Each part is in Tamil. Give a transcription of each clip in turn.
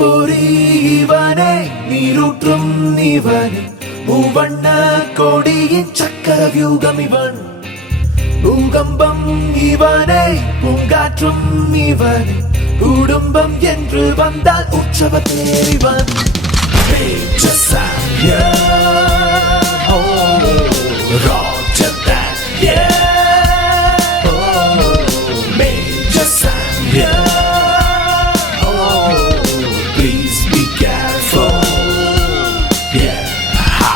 தீப்பொறி இவனே நீரூற்றும் இவனே மூவண்ண கொடியின் சக்கர வியூகம் இவன் பூகம்பம் இவனே பூங்காற்றும் இவனே குடும்பம் என்று வந்தால் உற்சவ தேரிவன் Major Sam, yeah. Oh, Roger that, yeah. Oh, Major Sam, yeah. Oh, please be careful, yeah. Ha.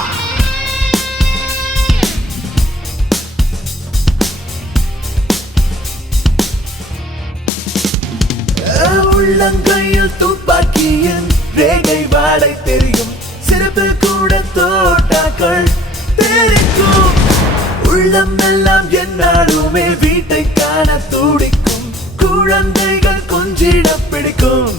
உள்ளங்கையில் துப்பாக்கியின் ரேகை வாடை தெரியும் சிறப்பில் கூட தோட்டாக்கள் தெரிக்கும் உள்ளம் எல்லாம் என்னாலுமே வீட்டை காண துடிக்கும் குழந்தைகள் கொஞ்சிட பிடிக்கும்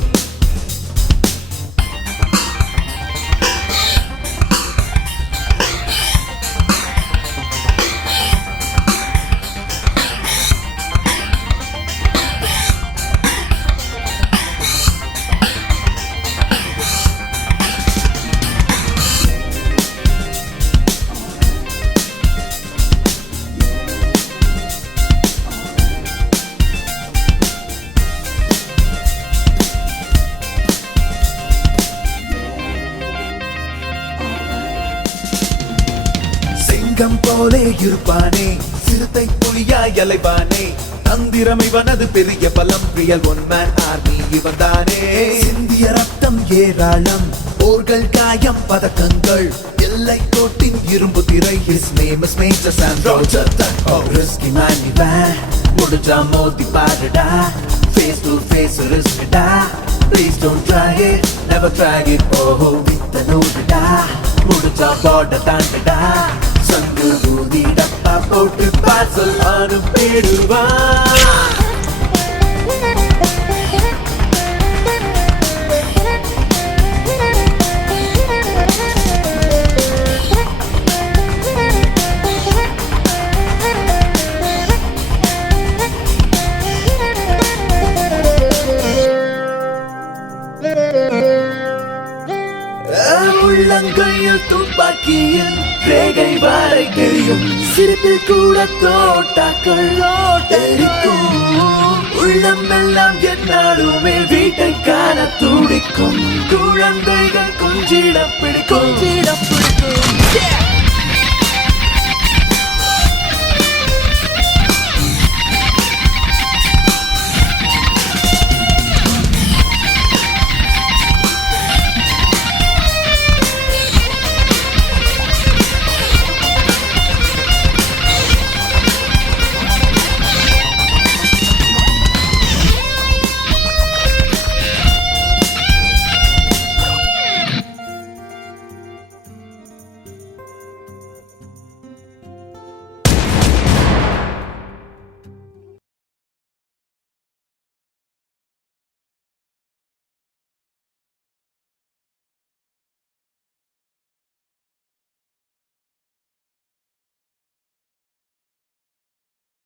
சிங்கம் போலே இருப்பானே சிறுத்தை புலியாய் அலைவானே தந்திரம் இவனது பெரிய பலம் ரியல் ஒன் மேன் ஆர்மி இவன் தானே சிந்திய ரத்தம் ஏராளம் போர்கள் காயம் பதக்கங்கள் எல்லை கோட்டின் இரும்பு திரை his name is Major Sam Roger that risky man இவன் முடிஞ்சா மோதி பாருடா face to face riskடா please don't try it never try it oh வித்த நோடுடா முடிஞ்சா border தாண்டடா சங்கு ஊதி டப்பா போட்டு பார்சல் அனுப்பிடுவான் உள்ளங்கையில் துப்பாக்கியின் ரேகை வாடை தெரியும் சிரிப்பில் கூட தோட்டாக்கள் தெரிக்கும் உள்ளம் எல்லாம் என்னாலுமே வீட்டை காண துடிக்கும் குழந்தைகள் கொஞ்சிட பிடிக்கும்